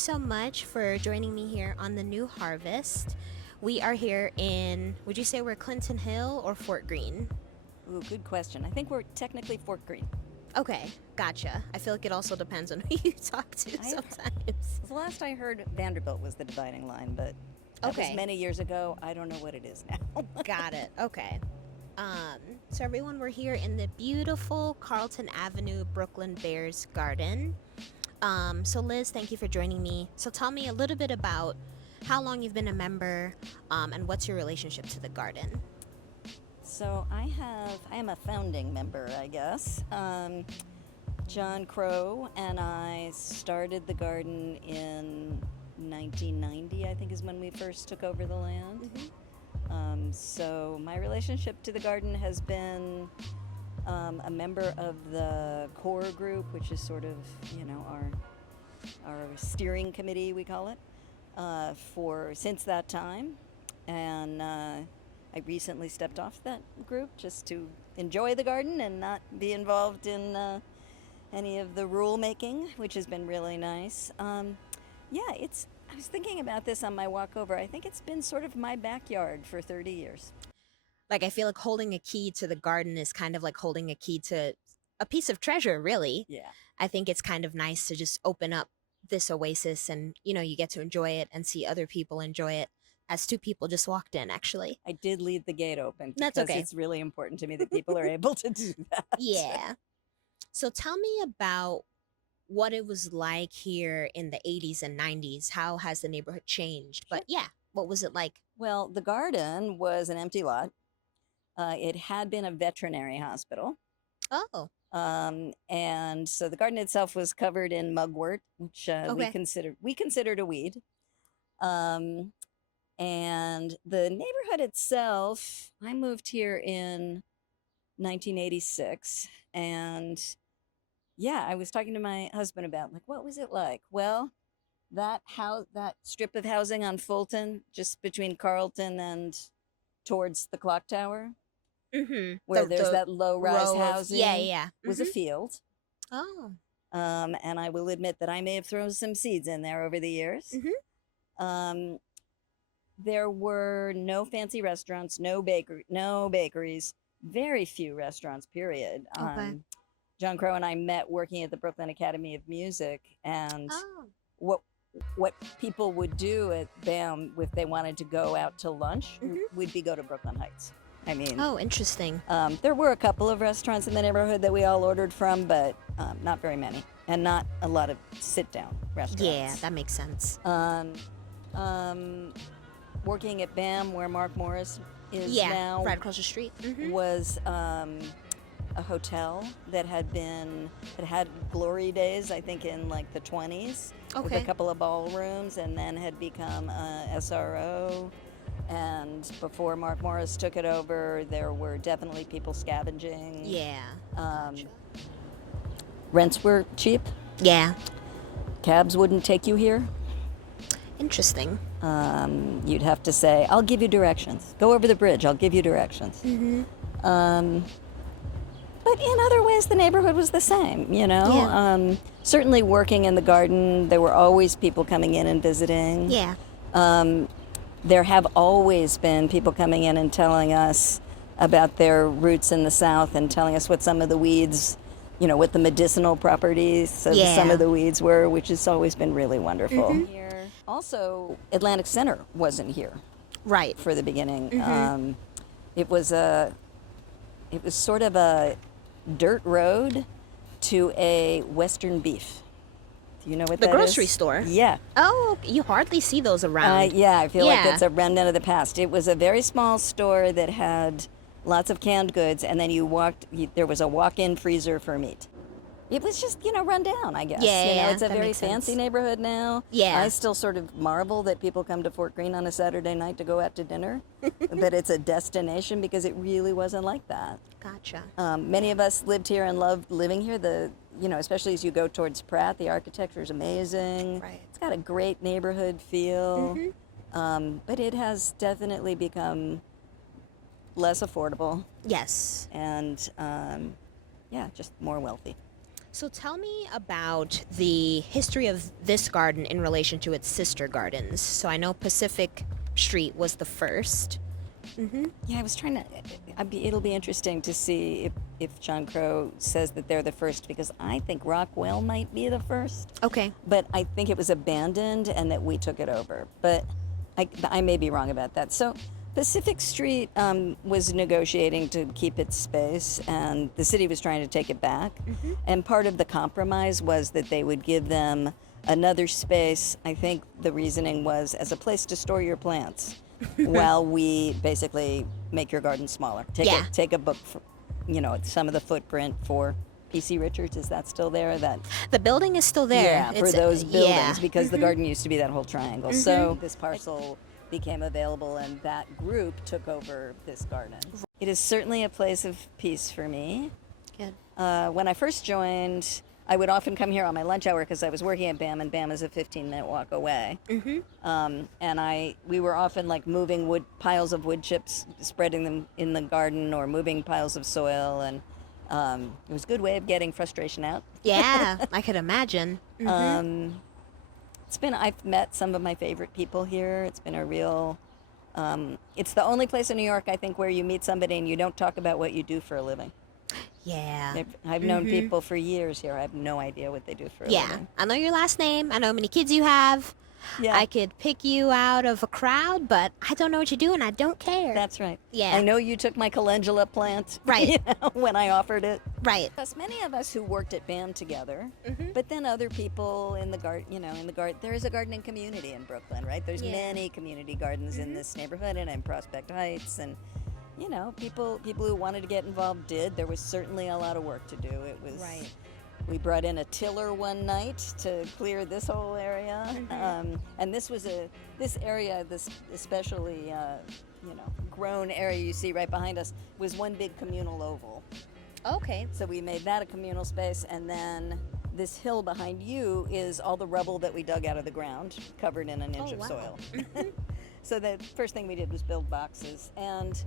so much for joining me here on the New Harvest. We are here in, would you say we're Clinton Hill or Fort Greene? Ooh, good question. I think we're technically Fort Greene. Okay, gotcha. I feel like it also depends on who you talk to sometimes. The last I heard, Vanderbilt was the dividing line, but that was many years ago. I don't know what it is now. Got it. Okay. So everyone, we're here in the beautiful Carlton Avenue Brooklyn Bears Garden. So Liz, thank you for joining me. So tell me a little bit about how long you've been a member, and what's your relationship to the garden? So I am a founding member, I guess. John Crow and I started the garden in 1990, I think is when we first took over the land. So my relationship to the garden has been a member of the core group, which is sort of, our steering committee, we call it, since that time. And I recently stepped off that group just to enjoy the garden and not be involved in any of the rule making, which has been really nice. I was thinking about this on my walk over. I think it's been sort of my backyard for 30 years. Like, I feel like holding a key to the garden is kind of like holding a key to a piece of treasure, really. Yeah. I think it's kind of nice to just open up this oasis and, you get to enjoy it and see other people enjoy it, as two people just walked in, actually. I did leave the gate open because That's okay. It's really important to me that people are able to do that. Yeah. So tell me about what it was like here in the 80s and 90s. How has the neighborhood changed? But yeah, what was it like? Well, the garden was an empty lot. It had been a veterinary hospital. Oh. And so the garden itself was covered in mugwort, which we considered a weed. And the neighborhood itself, I moved here in 1986, and I was talking to my husband about, like, what was it like? Well, that strip of housing on Fulton, just between Carlton and towards the clock tower, where there's that low-rise housing, was a field. Oh. And I will admit that I may have thrown some seeds in there over the years. There were no fancy restaurants, no bakeries, very few restaurants, period. Okay. John Crow and I met working at the Brooklyn Academy of Music, and what people would do at BAM if they wanted to go out to lunch would be go to Brooklyn Heights. I mean, oh, interesting. There were a couple of restaurants in the neighborhood that we all ordered from, but not very many, and not a lot of sit-down restaurants. Yeah, that makes sense. Working at BAM, where Mark Morris is now, right across the street, was a hotel that had glory days, I think, in like the 20s, with a couple of ballrooms, and then had become a SRO. And before Mark Morris took it over, there were definitely people scavenging. Yeah. Rents were cheap. Yeah. Cabs wouldn't take you here. Interesting. You'd have to say, I'll give you directions. Go over the bridge, I'll give you directions. But in other ways, the neighborhood was the same, Yeah. Certainly working in the garden, there were always people coming in and visiting. Yeah. There have always been people coming in and telling us about their roots in the South and telling us what some of the weeds, what the medicinal properties of some of the weeds were, which has always been really wonderful. Here. Also, Atlantic Center wasn't here. Right. For the beginning. It was sort of a dirt road to a Western Beef. Do you know what that is? The grocery store? Yeah. Oh, you hardly see those around. I feel like it's a remnant of the past. It was a very small store that had lots of canned goods, and then there was a walk-in freezer for meat. It was just, run down, I guess. Yeah, it's a very fancy neighborhood now. Yeah. I still sort of marvel that people come to Fort Greene on a Saturday night to go out to dinner, that it's a destination, because it really wasn't like that. Gotcha. Many of us lived here and loved living here. Especially as you go towards Pratt, the architecture is amazing. Right. It's got a great neighborhood feel, but it has definitely become less affordable. Yes. And, just more wealthy. So tell me about the history of this garden in relation to its sister gardens. So I know Pacific Street was the first. Yeah, I was trying to. It'll be interesting to see if John Crow says that they're the first, because I think Rockwell might be the first. Okay. But I think it was abandoned and that we took it over. But I may be wrong about that. So Pacific Street was negotiating to keep its space, and the city was trying to take it back. And part of the compromise was that they would give them another space. I think the reasoning was as a place to store your plants while we basically make your garden smaller. Take a book, for, some of the footprint for PC Richards. Is that still there? The building is still there. Yeah, for those buildings, because the garden used to be that whole triangle. So this parcel became available, and that group took over this garden. It is certainly a place of peace for me. Good. When I first joined, I would often come here on my lunch hour because I was working at BAM, and BAM is a 15-minute walk away. And we were often like moving piles of wood chips, spreading them in the garden, or moving piles of soil, and it was a good way of getting frustration out. Yeah, I could imagine. I've met some of my favorite people here. It's been a real, it's the only place in New York, I think, where you meet somebody and you don't talk about what you do for a living. Yeah. I've known people for years here. I have no idea what they do for a living. Yeah. I know your last name. I know how many kids you have. Yeah. I could pick you out of a crowd, but I don't know what you do, and I don't care. That's right. Yeah. I know you took my calendula plant. Right. When I offered it. Right. Plus, many of us who worked at BAM together, but then other people in the garden, there is a gardening community in Brooklyn, right? There's many community gardens in this neighborhood and in Prospect Heights, and people who wanted to get involved did. There was certainly a lot of work to do. It was Right. We brought in a tiller one night to clear this whole area, and this area, this especially grown area you see right behind us, was one big communal oval. Okay. So we made that a communal space, and then this hill behind you is all the rubble that we dug out of the ground, covered in an inch of soil. So the first thing we did was build boxes, and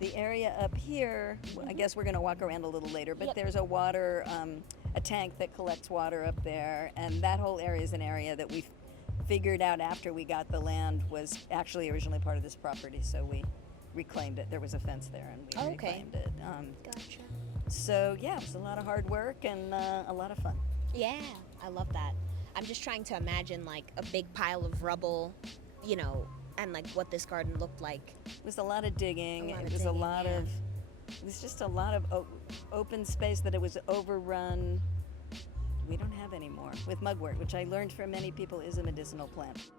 the area up here, I guess we're going to walk around a little later, but there's a tank that collects water up there, and that whole area is an area that we figured out after we got the land was actually originally part of this property, so we reclaimed it. There was a fence there, and we reclaimed it. Gotcha. So yeah, it was a lot of hard work and a lot of fun. Yeah, I love that. I'm just trying to imagine like a big pile of rubble, and like what this garden looked like. It was a lot of digging. It was just a lot of open space that it was overrun. We don't have anymore with mugwort, which I learned from many people is a medicinal plant.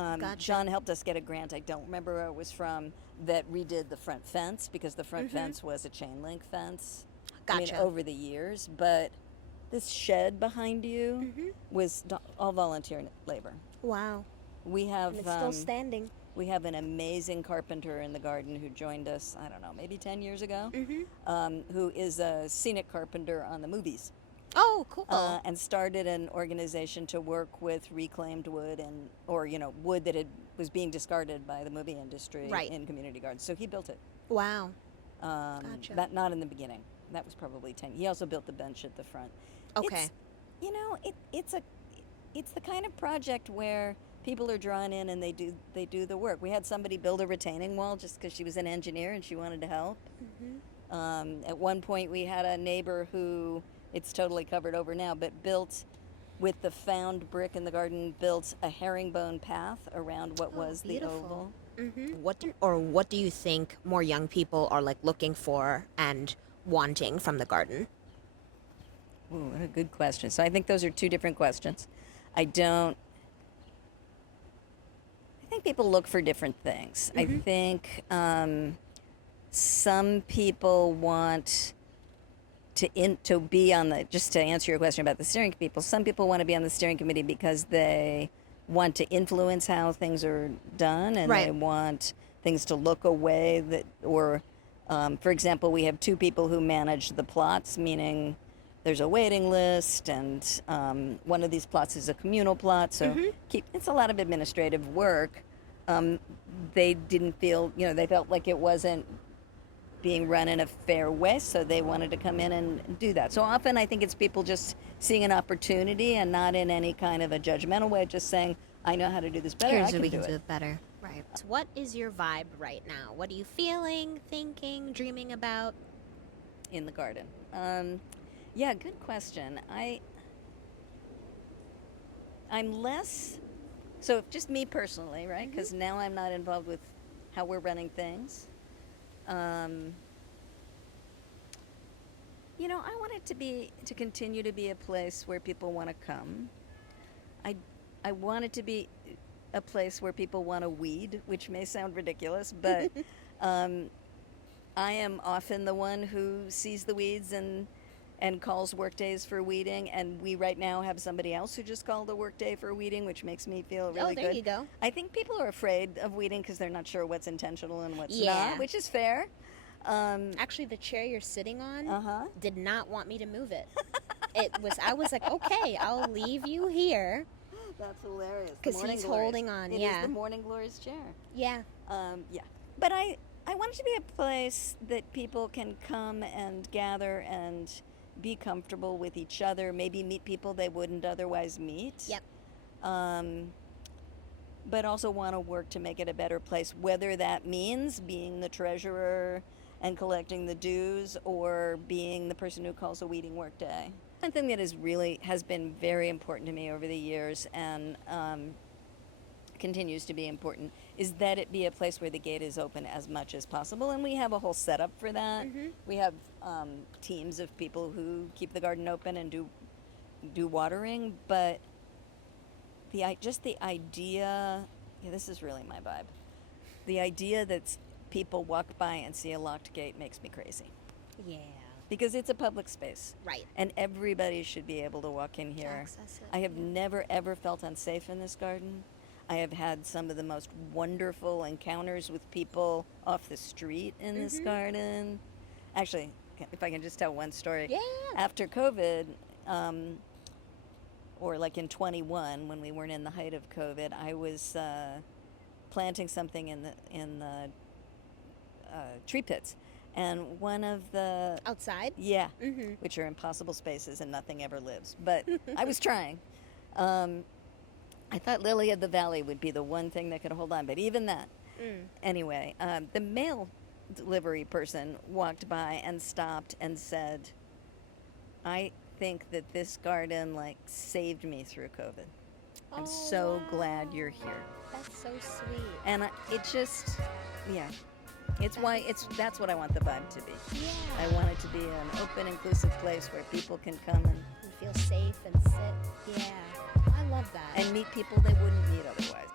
Gotcha. John helped us get a grant, I don't remember where it was from, that redid the front fence, because the front fence was a chain link fence. Gotcha. Over the years, but this shed behind you was all volunteer labor. Wow. We have And it's still standing. We have an amazing carpenter in the garden who joined us, I don't know, maybe 10 years ago, who is a scenic carpenter on the movies. Oh, cool. And started an organization to work with reclaimed wood or wood that was being discarded by the movie industry in community gardens. So he built it. Wow. Gotcha. That not in the beginning. That was probably 10. He also built the bench at the front. Okay. It's the kind of project where people are drawn in and they do the work. We had somebody build a retaining wall just because she was an engineer and she wanted to help. At one point we had a neighbor who, it's totally covered over now, but built, with the found brick in the garden, built a herringbone path around what was beautiful. the oval. What do you think more young people are like looking for and wanting from the garden? Ooh, what a good question. So I think those are two different questions. I think people look for different things. I think some people want to be on just to answer your question about the steering people, some people want to be on the steering committee because they want to influence how things are done, and they want things to look a way that, or for example, we have two people who manage the plots, meaning there's a waiting list, and one of these plots is a communal plot, so it's a lot of administrative work. They didn't feel, they felt like it wasn't being run in a fair way, so they wanted to come in and do that. So often I think it's people just seeing an opportunity and not in any kind of a judgmental way, just saying, I know how to do this better, Here's I can we do can it. do it better. Right. So what is your vibe right now? What are you feeling, thinking, dreaming about? In the garden. Yeah, good question. I'm less, so just me personally, right? Because now I'm not involved with how we're running things. You know, I want it to continue to be a place where people want to come. I want it to be a place where people want to weed, which may sound ridiculous, but I am often the one who sees the weeds and calls work days for weeding, and we right now have somebody else who just called a work day for weeding, which makes me feel really good. Oh, there you go. I think people are afraid of weeding because they're not sure what's intentional and what's Yeah. not, which is fair. Actually, the chair you're sitting on did not want me to move it. I was like, okay, I'll leave you here. That's hilarious. Because he's holding on, It yeah. is the Morning Glory's chair. Yeah. Yeah. But I want it to be a place that people can come and gather and be comfortable with each other, maybe meet people they wouldn't otherwise meet. Yep. But also want to work to make it a better place, whether that means being the treasurer and collecting the dues or being the person who calls a weeding work day. One thing that has been very important to me over the years and continues to be important is that it be a place where the gate is open as much as possible, and we have a whole setup for that. We have teams of people who keep the garden open and do watering, but just the idea, this is really my vibe. The idea that people walk by and see a locked gate makes me crazy. Yeah. Because it's a public space. Right. And everybody should be able to walk in here. Access it. I have never, ever felt unsafe in this garden. I have had some of the most wonderful encounters with people off the street in this garden. Actually, if I can just tell one story. Yeah. After COVID, or like in 21, when we weren't in the height of COVID, I was planting something in the tree pits. And one of the... Outside? Yeah, which are impossible spaces and nothing ever lives. But I was trying. I thought Lily of the Valley would be the one thing that could hold on, but even that. Anyway, the mail delivery person walked by and stopped and said, I think that this garden saved me through COVID. I'm so glad you're here. That's so sweet. And it just, yeah. That's what I want the vibe to be. Yeah. I want it to be an open, inclusive place where people can come and feel safe and sit. Yeah. I love that. and meet people they wouldn't meet otherwise.